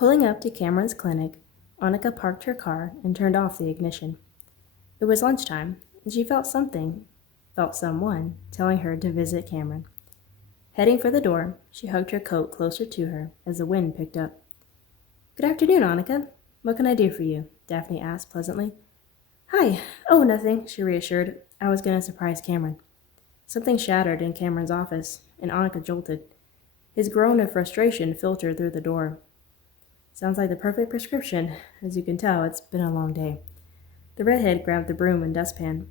Pulling up to Cameron's clinic, Annika parked her car and turned off the ignition. It was lunchtime, and she felt someone, telling her to visit Cameron. Heading for the door, she hugged her coat closer to her as the wind picked up. "Good afternoon, Annika. What can I do for you?" Daphne asked pleasantly. "Hi. Oh, nothing," she reassured. "I was going to surprise Cameron." Something shattered in Cameron's office, and Annika jolted. His groan of frustration filtered through the door. "Sounds like the perfect prescription. As you can tell, it's been a long day." The redhead grabbed the broom and dustpan.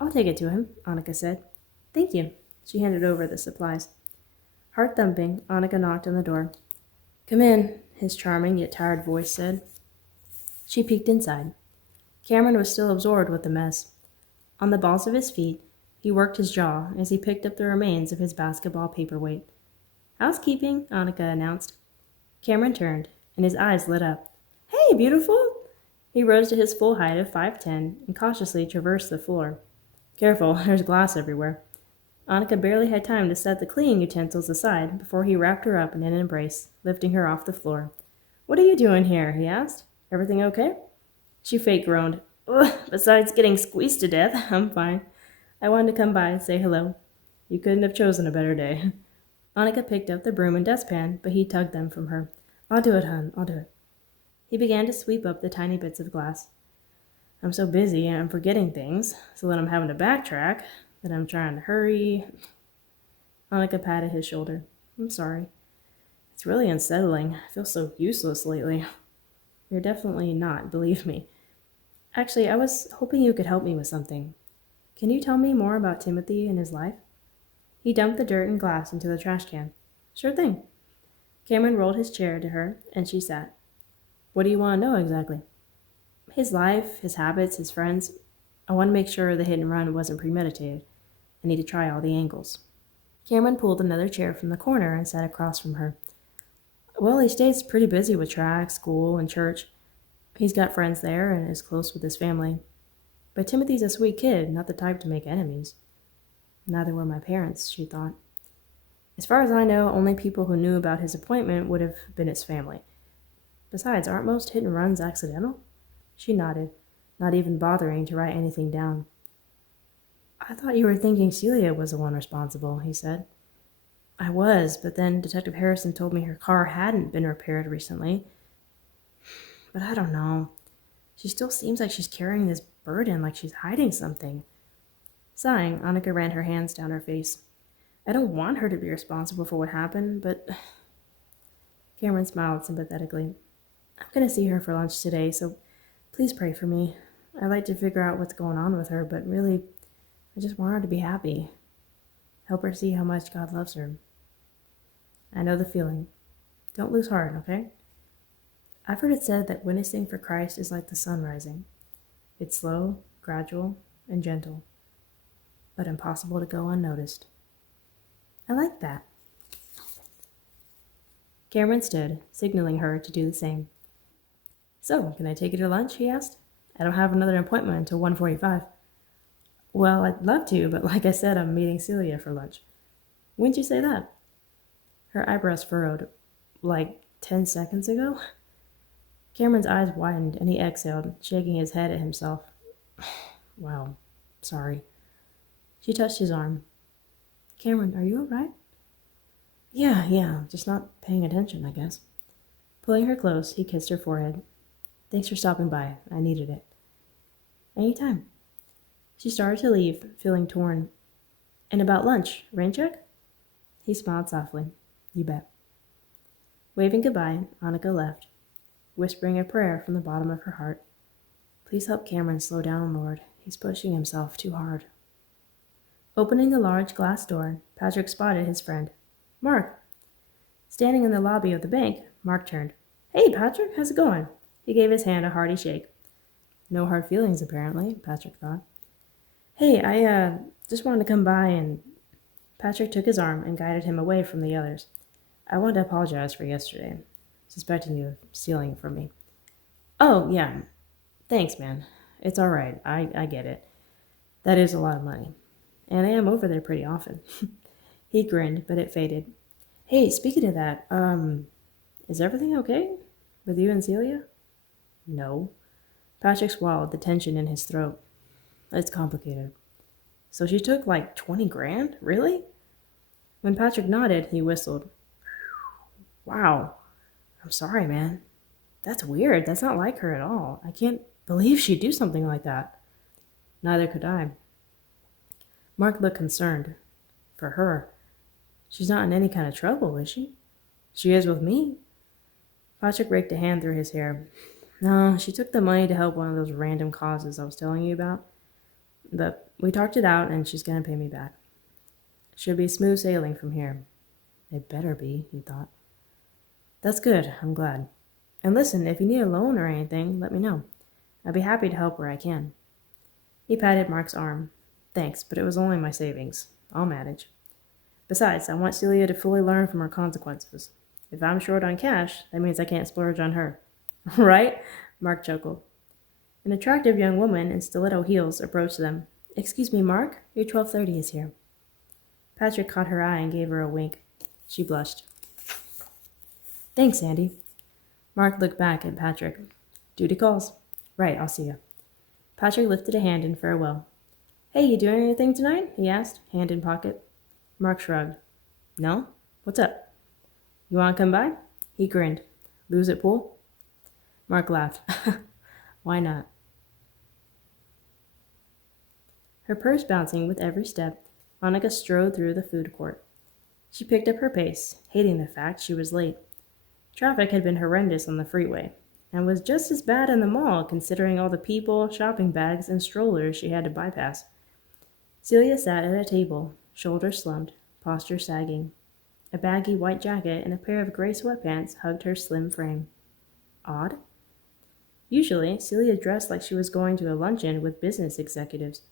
"I'll take it to him," Annika said. "Thank you." She handed over the supplies. Heart thumping, Annika knocked on the door. "Come in," his charming yet tired voice said. She peeked inside. Cameron was still absorbed with the mess. On the balls of his feet, he worked his jaw as he picked up the remains of his basketball paperweight. "Housekeeping," Annika announced. Cameron turned, and his eyes lit up. "Hey, beautiful!" He rose to his full height of 5'10" and cautiously traversed the floor. "Careful, there's glass everywhere." Annika barely had time to set the cleaning utensils aside before he wrapped her up in an embrace, lifting her off the floor. "What are you doing here?" he asked. "Everything okay?" She fake groaned. "Ugh, besides getting squeezed to death, I'm fine. I wanted to come by and say hello. You couldn't have chosen a better day." Annika picked up the broom and dustpan, but he tugged them from her. "I'll do it, hon. I'll do it." He began to sweep up the tiny bits of glass. "I'm so busy I'm forgetting things, so that I'm having to backtrack, that I'm trying to hurry." Annika patted his shoulder. "I'm sorry. It's really unsettling. I feel so useless lately." "You're definitely not, believe me. Actually, I was hoping you could help me with something. Can you tell me more about Timothy and his life?" He dumped the dirt and glass into the trash can. "Sure thing." Cameron rolled his chair to her, and she sat. "What do you want to know exactly?" "His life, his habits, his friends. I want to make sure the hit and run wasn't premeditated. I need to try all the angles." Cameron pulled another chair from the corner and sat across from her. "Well, he stays pretty busy with track, school, and church. He's got friends there and is close with his family. But Timothy's a sweet kid, not the type to make enemies." Neither were my parents, she thought. As far as I know, only people who knew about his appointment would have been his family. Besides, aren't most hit and runs accidental? She nodded, not even bothering to write anything down. "I thought you were thinking Celia was the one responsible," he said. "I was, but then Detective Harrison told me her car hadn't been repaired recently. But I don't know. She still seems like she's carrying this burden, like she's hiding something." Sighing, Annika ran her hands down her face. "I don't want her to be responsible for what happened, but—" Cameron smiled sympathetically. "I'm going to see her for lunch today, so please pray for me. I'd like to figure out what's going on with her, but really, I just want her to be happy. Help her see how much God loves her." "I know the feeling. Don't lose heart, okay? I've heard it said that witnessing for Christ is like the sun rising. It's slow, gradual, and gentle, but impossible to go unnoticed." "I like that." Cameron stood, signaling her to do the same. "So, can I take you to lunch?" he asked. "I don't have another appointment until 1:45. "Well, I'd love to, but like I said, I'm meeting Celia for lunch." "When'd you say that?" Her eyebrows furrowed. "Like 10 seconds ago?" Cameron's eyes widened, and he exhaled, shaking his head at himself. "Wow, sorry." She touched his arm. "Cameron, are you all right?" Yeah, just not paying attention, I guess." Pulling her close, he kissed her forehead. "Thanks for stopping by. I needed it." "Anytime." She started to leave, feeling torn. "And about lunch, rain check?" He smiled softly. "You bet." Waving goodbye, Annika left, whispering a prayer from the bottom of her heart. "Please help Cameron slow down, Lord. He's pushing himself too hard." Opening the large glass door, Patrick spotted his friend. "Mark." Standing in the lobby of the bank, Mark turned. "Hey, Patrick, how's it going?" He gave his hand a hearty shake. No hard feelings, apparently, Patrick thought. "Hey, I just wanted to come by and—" Patrick took his arm and guided him away from the others. "I wanted to apologize for yesterday, suspecting you of stealing from me." "Oh, yeah. Thanks, man. It's all right. I get it. That is a lot of money. And I am over there pretty often." He grinned, but it faded. "Hey, speaking of that, is everything okay? With you and Celia? No. Patrick swallowed the tension in his throat. It's complicated. So she took like 20 grand? Really? When Patrick nodded, he whistled. Wow. I'm sorry, man. That's weird. That's not like her at all. I can't believe she'd do something like that. Neither could I. Mark looked concerned. For her. She's not in any kind of trouble, is she? She is with me. Patrick raked a hand through his hair. No, she took the money to help one of those random causes I was telling you about. But we talked it out, and she's going to pay me back. Should be smooth sailing from here. It better be, he thought. That's good. I'm glad. And listen, if you need a loan or anything, let me know. I'd be happy to help where I can. He patted Mark's arm. Thanks, but it was only my savings. I'll manage. Besides, I want Celia to fully learn from her consequences. If I'm short on cash, that means I can't splurge on her. Right? Mark chuckled. An attractive young woman in stiletto heels approached them. Excuse me, Mark, your 12:30 is here. Patrick caught her eye and gave her a wink. She blushed. Thanks, Andy. Mark looked back at Patrick. Duty calls. Right, I'll see you. Patrick lifted a hand in farewell. Hey, you doing anything tonight? He asked, hand in pocket. Mark shrugged. No? What's up? You want to come by? He grinned. Lose at pool? Mark laughed. Why not? Her purse bouncing with every step, Annika strode through the food court. She picked up her pace, hating the fact she was late. Traffic had been horrendous on the freeway, and was just as bad in the mall considering all the people, shopping bags, and strollers she had to bypass. Celia sat at a table, shoulders slumped, posture sagging. A baggy white jacket and a pair of gray sweatpants hugged her slim frame. Odd? Usually, Celia dressed like she was going to a luncheon with business executives.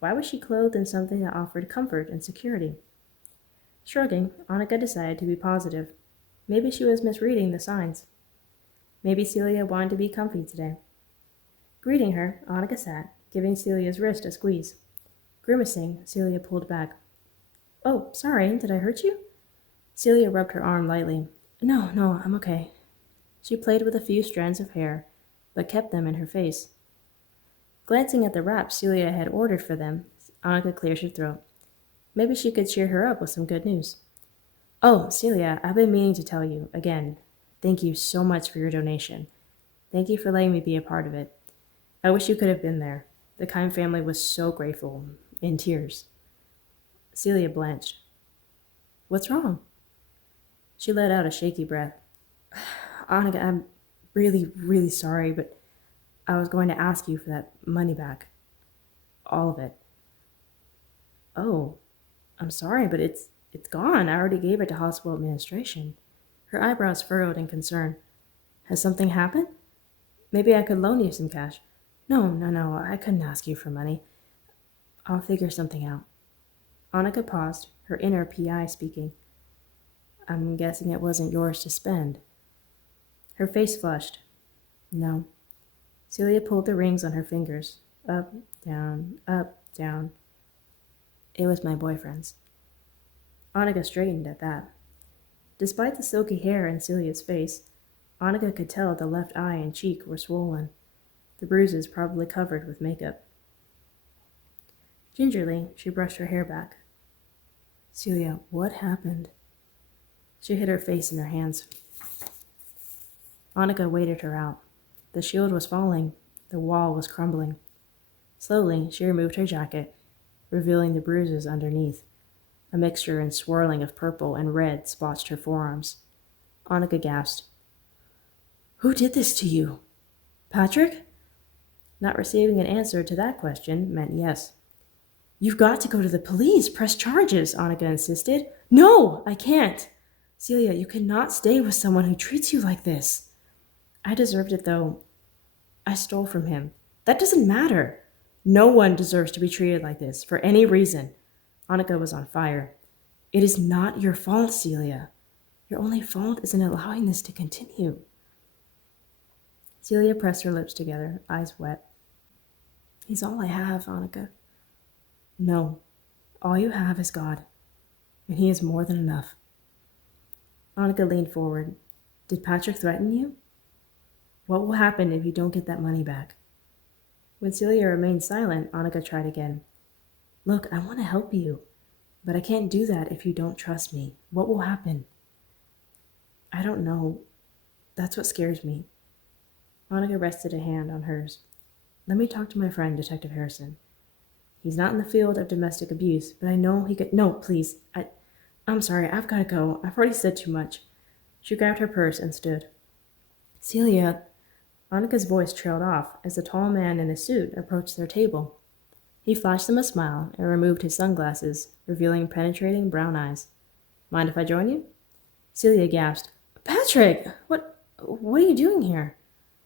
Why was she clothed in something that offered comfort and security? Shrugging, Annika decided to be positive. Maybe she was misreading the signs. Maybe Celia wanted to be comfy today. Greeting her, Annika sat, giving Celia's wrist a squeeze. Grimacing, Celia pulled back. Oh, sorry, did I hurt you? Celia rubbed her arm lightly. No, I'm okay. She played with a few strands of hair, but kept them in her face. Glancing at the wraps Celia had ordered for them, Annika cleared her throat. Maybe she could cheer her up with some good news. Oh, Celia, I've been meaning to tell you, again, thank you so much for your donation. Thank you for letting me be a part of it. I wish you could have been there. The Kime family was so grateful, in tears. Celia blanched. What's wrong? She let out a shaky breath. Annika, I'm really, really sorry, but I was going to ask you for that money back. All of it. Oh, I'm sorry, but it's gone. I already gave it to hospital administration. Her eyebrows furrowed in concern. Has something happened? Maybe I could loan you some cash. No, I couldn't ask you for money. I'll figure something out. Annika paused, her inner PI speaking. I'm guessing it wasn't yours to spend. Her face flushed. No. Celia pulled the rings on her fingers. Up, down, up, down. It was my boyfriend's. Annika straightened at that. Despite the silky hair in Celia's face, Annika could tell the left eye and cheek were swollen, the bruises probably covered with makeup. Gingerly, she brushed her hair back. Celia, what happened? She hid her face in her hands. Annika waited her out. The shield was falling. The wall was crumbling. Slowly, she removed her jacket, revealing the bruises underneath. A mixture and swirling of purple and red splotched her forearms. Annika gasped. Who did this to you? Patrick? Not receiving an answer to that question meant yes. You've got to go to the police, press charges, Annika insisted. No, I can't. Celia, you cannot stay with someone who treats you like this. I deserved it, though. I stole from him. That doesn't matter. No one deserves to be treated like this, for any reason. Annika was on fire. It is not your fault, Celia. Your only fault is in allowing this to continue. Celia pressed her lips together, eyes wet. He's all I have, Annika. No, all you have is God, and he is more than enough. Annika leaned forward. Did Patrick threaten you? What will happen if you don't get that money back? When Celia remained silent, Annika tried again. Look, I want to help you, but I can't do that if you don't trust me. What will happen? I don't know. That's what scares me. Annika rested a hand on hers. Let me talk to my friend, Detective Harrison. He's not in the field of domestic abuse, but I know he could. No, please. I'm sorry, I've got to go. I've already said too much. She grabbed her purse and stood. Celia. Annika's voice trailed off as the tall man in a suit approached their table. He flashed them a smile and removed his sunglasses, revealing penetrating brown eyes. Mind if I join you? Celia gasped. Patrick! What are you doing here?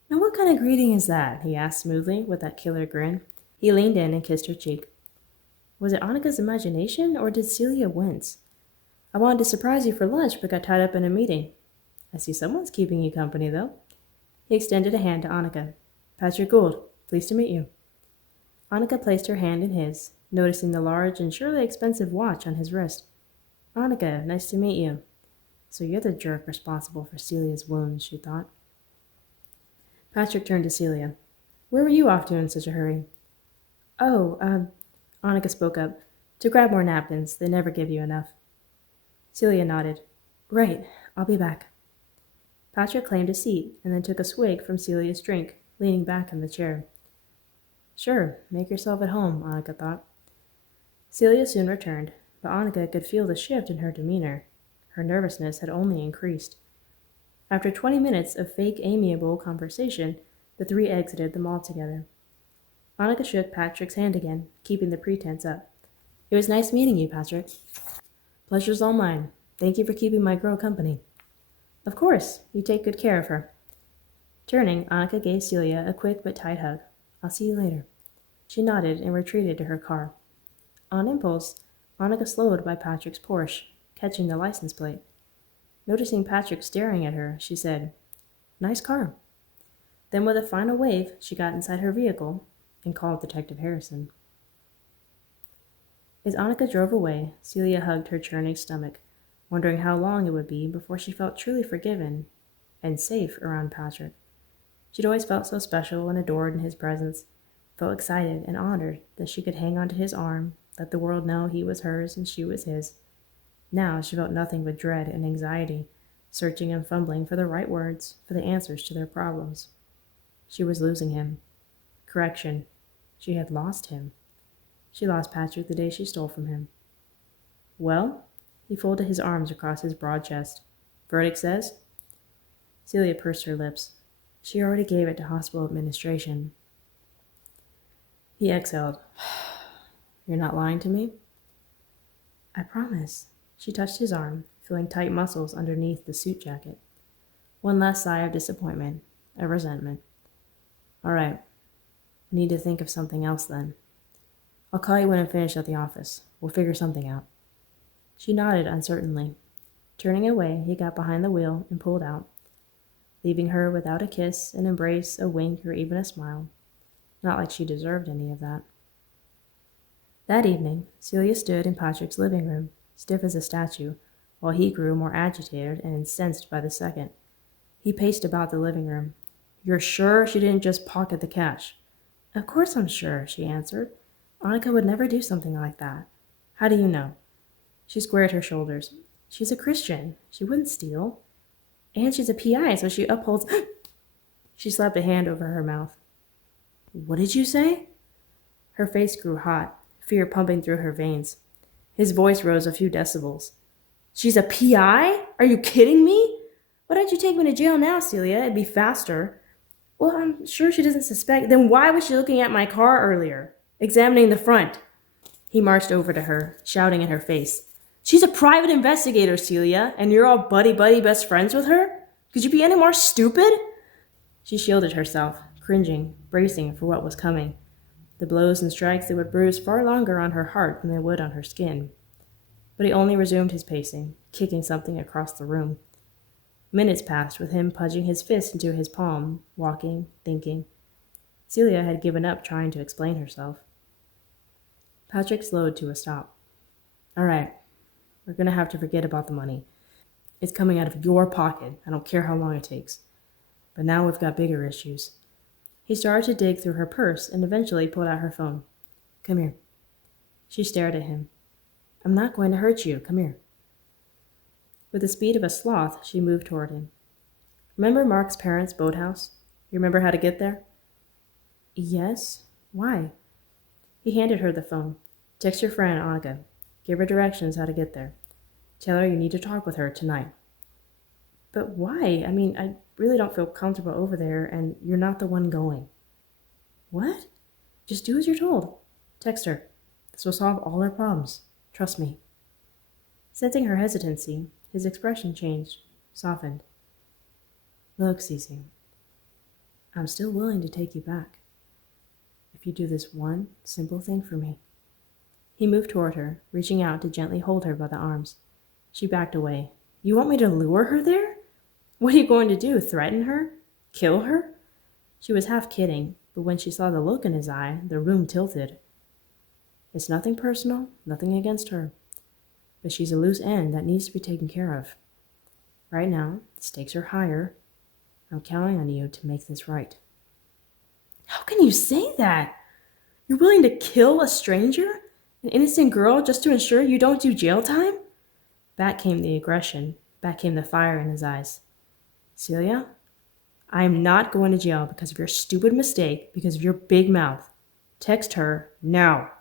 Now what kind of greeting is that? He asked smoothly with that killer grin. He leaned in and kissed her cheek. Was it Annika's imagination, or did Celia wince? I wanted to surprise you for lunch, but got tied up in a meeting. I see someone's keeping you company, though. He extended a hand to Annika. Patrick Gould, pleased to meet you. Annika placed her hand in his, noticing the large and surely expensive watch on his wrist. Annika, nice to meet you. So you're the jerk responsible for Celia's wounds, she thought. Patrick turned to Celia. Where were you off to in such a hurry? Oh, Annika spoke up. To grab more napkins. They never give you enough. Celia nodded. Right, I'll be back. Patrick claimed a seat and then took a swig from Celia's drink, leaning back in the chair. Sure, make yourself at home, Annika thought. Celia soon returned, but Annika could feel the shift in her demeanor. Her nervousness had only increased. After 20 minutes of fake amiable conversation, the three exited the mall together. Annika shook Patrick's hand again, keeping the pretense up. It was nice meeting you, Patrick. Pleasure's all mine. Thank you for keeping my girl company. Of course, you take good care of her. Turning, Annika gave Celia a quick but tight hug. I'll see you later. She nodded and retreated to her car. On impulse, Annika slowed by Patrick's Porsche, catching the license plate. Noticing Patrick staring at her, she said, Nice car. Then with a final wave, she got inside her vehicle and called Detective Harrison. As Annika drove away, Celia hugged her churning stomach, wondering how long it would be before she felt truly forgiven and safe around Patrick. She'd always felt so special and adored in his presence, felt excited and honored that she could hang onto his arm, let the world know he was hers and she was his. Now she felt nothing but dread and anxiety, searching and fumbling for the right words, for the answers to their problems. She was losing him. Correction, she had lost him. She lost Patrick the day she stole from him. Well? He folded his arms across his broad chest. Verdict says? Celia pursed her lips. She already gave it to hospital administration. He exhaled. You're not lying to me? I promise. She touched his arm, feeling tight muscles underneath the suit jacket. One last sigh of disappointment, of resentment. All right. I need to think of something else then. I'll call you when I'm finished at the office. We'll figure something out. She nodded uncertainly. Turning away, he got behind the wheel and pulled out, leaving her without a kiss, an embrace, a wink, or even a smile. Not like she deserved any of that. That evening, Celia stood in Patrick's living room, stiff as a statue, while he grew more agitated and incensed by the second. He paced about the living room. You're sure she didn't just pocket the cash? Of course I'm sure, she answered. Annika would never do something like that. How do you know? She squared her shoulders. She's a Christian. She wouldn't steal. And she's a PI, so she upholds... She slapped a hand over her mouth. What did you say? Her face grew hot, fear pumping through her veins. His voice rose a few decibels. She's a PI? Are you kidding me? Why don't you take me to jail now, Celia? It'd be faster. Well, I'm sure she doesn't suspect. Then why was she looking at my car earlier? Examining the front. He marched over to her, shouting in her face. She's a private investigator, Celia, and you're all buddy-buddy best friends with her? Could you be any more stupid? She shielded herself, cringing, bracing for what was coming. The blows and strikes that would bruise far longer on her heart than they would on her skin. But he only resumed his pacing, kicking something across the room. Minutes passed with him pudging his fist into his palm, walking, thinking. Celia had given up trying to explain herself. Patrick slowed to a stop. All right, we're going to have to forget about the money. It's coming out of your pocket. I don't care how long it takes. but now we've got bigger issues. He started to dig through her purse and eventually pulled out her phone. Come here. She stared at him. I'm not going to hurt you. Come here. With the speed of a sloth, she moved toward him. Remember Mark's parents' boathouse? You remember how to get there? Yes. Why? He handed her the phone. Text your friend, Annika. Give her directions how to get there. Tell her you need to talk with her tonight. But why? I mean, I really don't feel comfortable over there, and you're not the one going. What? Just do as you're told. Text her. This will solve all our problems. Trust me. Sensing her hesitancy, his expression changed, softened. Look, Cece, I'm still willing to take you back. If you do this one simple thing for me. He moved toward her, reaching out to gently hold her by the arms. She backed away. You want me to lure her there? What are you going to do, threaten her? Kill her? She was half kidding, but when she saw the look in his eye, the room tilted. It's nothing personal, nothing against her. But she's a loose end that needs to be taken care of. Right now, the stakes are higher. I'm counting on you to make this right. How can you say that? You're willing to kill a stranger? An innocent girl just to ensure you don't do jail time? Back came the aggression. Back came the fire in his eyes. Celia, I am not going to jail because of your stupid mistake, because of your big mouth. Text her now.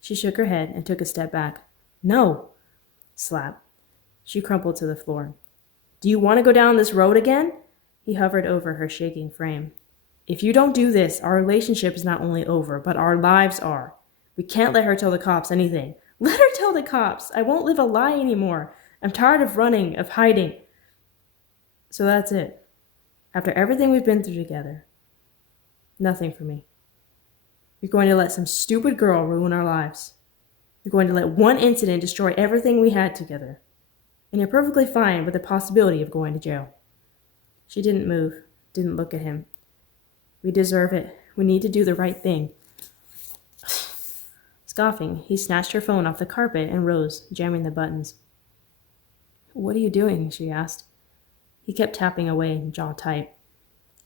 She shook her head and took a step back. No. Slap. She crumpled to the floor. Do you want to go down this road again? He hovered over her shaking frame. If you don't do this, our relationship is not only over, but our lives are. We can't let her tell the cops anything. Let her tell the cops. I won't live a lie anymore. I'm tired of running, of hiding. So that's it. After everything we've been through together, nothing for me. You're going to let some stupid girl ruin our lives. You're going to let one incident destroy everything we had together. And you're perfectly fine with the possibility of going to jail. She didn't move, didn't look at him. We deserve it. We need to do the right thing. Scoffing, he snatched her phone off the carpet and rose, jamming the buttons. What are you doing? She asked. He kept tapping away, jaw tight.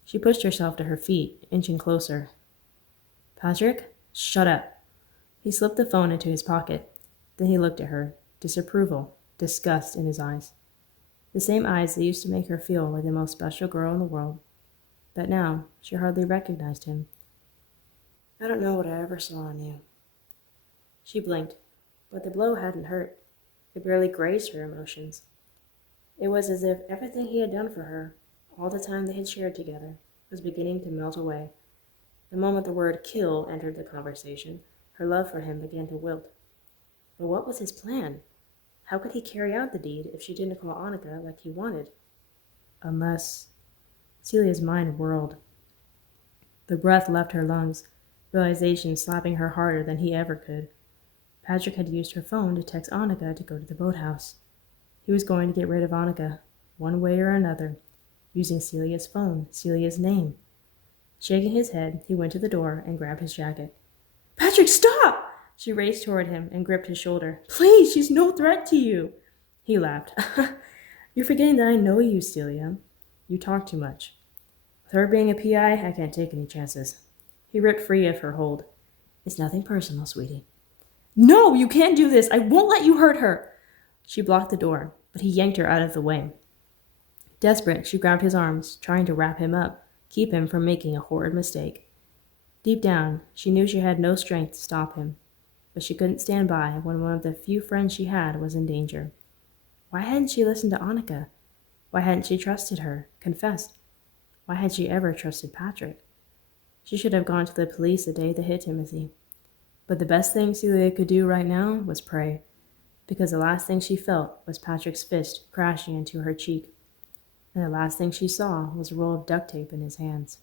She pushed herself to her feet, inching closer. Patrick, shut up. He slipped the phone into his pocket. Then he looked at her, disapproval, disgust in his eyes. The same eyes that used to make her feel like the most special girl in the world. But now, she hardly recognized him. I don't know what I ever saw in you. She blinked, but the blow hadn't hurt. It barely grazed her emotions. It was as if everything he had done for her, all the time they had shared together, was beginning to melt away. The moment the word kill entered the conversation, her love for him began to wilt. But what was his plan? How could he carry out the deed if she didn't call Annika like he wanted? Unless... Celia's mind whirled. The breath left her lungs, realization slapping her harder than he ever could. Patrick had used her phone to text Annika to go to the boathouse. He was going to get rid of Annika, one way or another, using Celia's phone, Celia's name. Shaking his head, he went to the door and grabbed his jacket. Patrick, stop! She raced toward him and gripped his shoulder. Please, she's no threat to you. He laughed. You're forgetting that I know you, Celia. You talk too much. With her being a PI, I can't take any chances. He ripped free of her hold. It's nothing personal, sweetie. No, you can't do this. I won't let you hurt her. She blocked the door, but he yanked her out of the way. Desperate, she grabbed his arms, trying to wrap him up, keep him from making a horrid mistake. Deep down, she knew she had no strength to stop him, but she couldn't stand by when one of the few friends she had was in danger. Why hadn't she listened to Annika? Why hadn't she trusted her, confessed? Why had she ever trusted Patrick? She should have gone to the police the day they hit Timothy. But the best thing Celia could do right now was pray, because the last thing she felt was Patrick's fist crashing into her cheek, and the last thing she saw was a roll of duct tape in his hands.